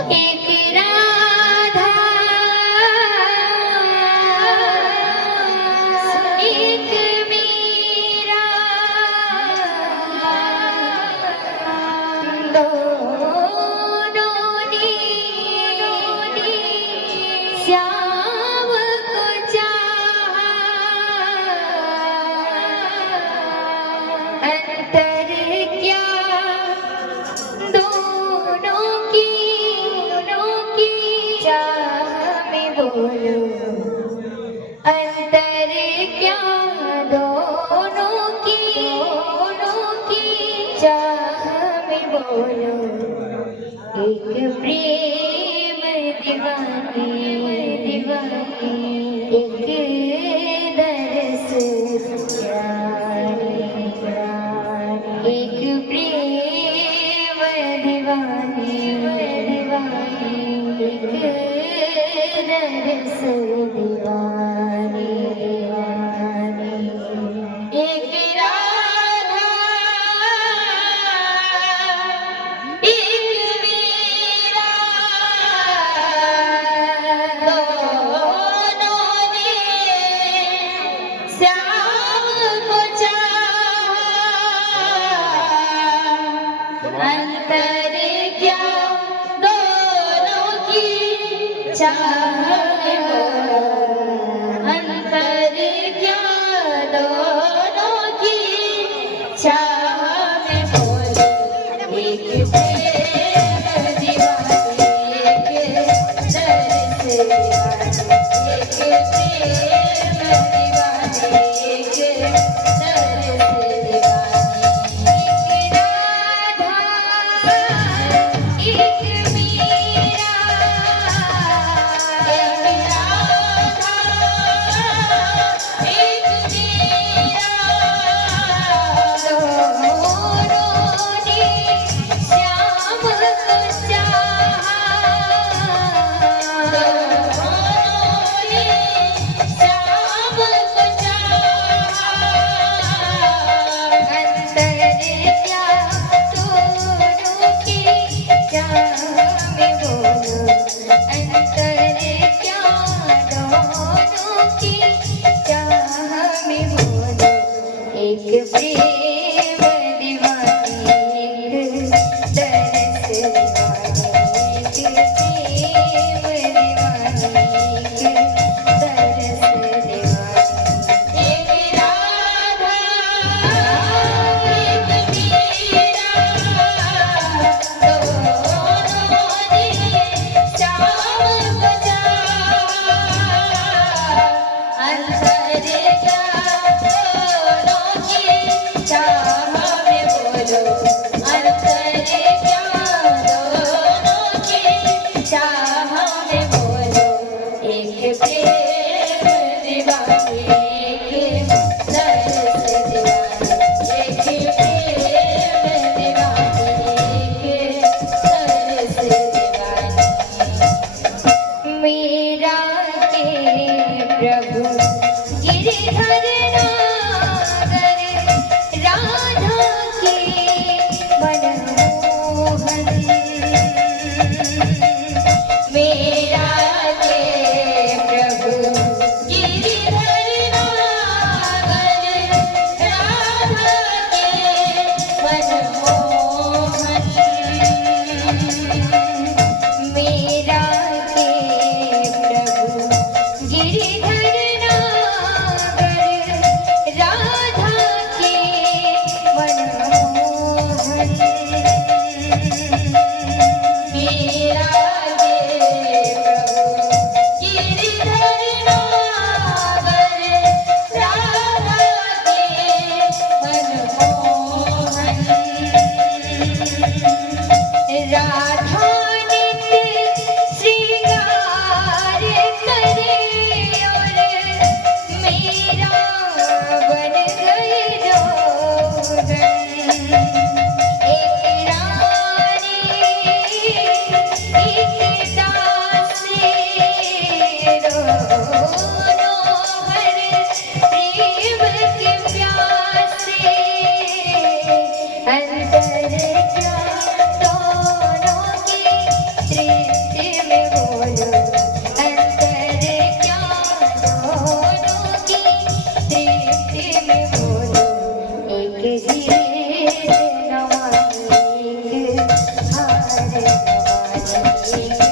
एक राधा एक मीरा दोनों ने श्याम को चाहा अंतर क्या दोनों की चाह में बोलो अंतर क्या दोनों की चाह में बोलो एक प्रेम दीवानी एक दरस प्यारी एक प्रेम दीवानी एक दरस दीवानी एक राधा एक मीरा दोनों ने श्याम को चाहा अंतर क्या दोनों की चाह में बोलो अंतर क्या दोनों की चाह में बोलो एक प्रेम दीवानी एक दर्द दीवानी एक प्रेम दीवानी एक दर्द दीवानी एक राधा एक मीरा एक राधा एक मीरा दोनों ने श्याम को चाहा दोनों ने श्याम को चाहा अंतर क्या दोनों की चाह में बोलो अंतर क्या दोनों की चाह में बोलो एक प्रेम दीवानी एक दरस दीवानी एक प्रेम दीवानी एक दरस दीवानी एक राधा एक मीरा दोनों ने श्याम को चाहा अंतर क्या दोनों की चाह में बोलो अंतर क्या दोनों की चाह में बोलो एक प्रेम दीवानी एक दरस दीवानी एक प्रेम दीवानी एक दरस दीवानी मीरा के प्रभु गिरधर नागर राधा के मनमोहन मेरा के प्रभु गिरधर नागर राधा के मनमोहन मेरा के प्रभु गिरधर नागर राधा के मनमोहन मेरा के प्रभु गिरधर नागर राधा के मनमोहन राधा नित्य श्रृंगार करे और मेरा बन गए जोगन एक रानी एक दासी दोनों हर प्रेम के प्यासे अंतर क्या दोनों की लगे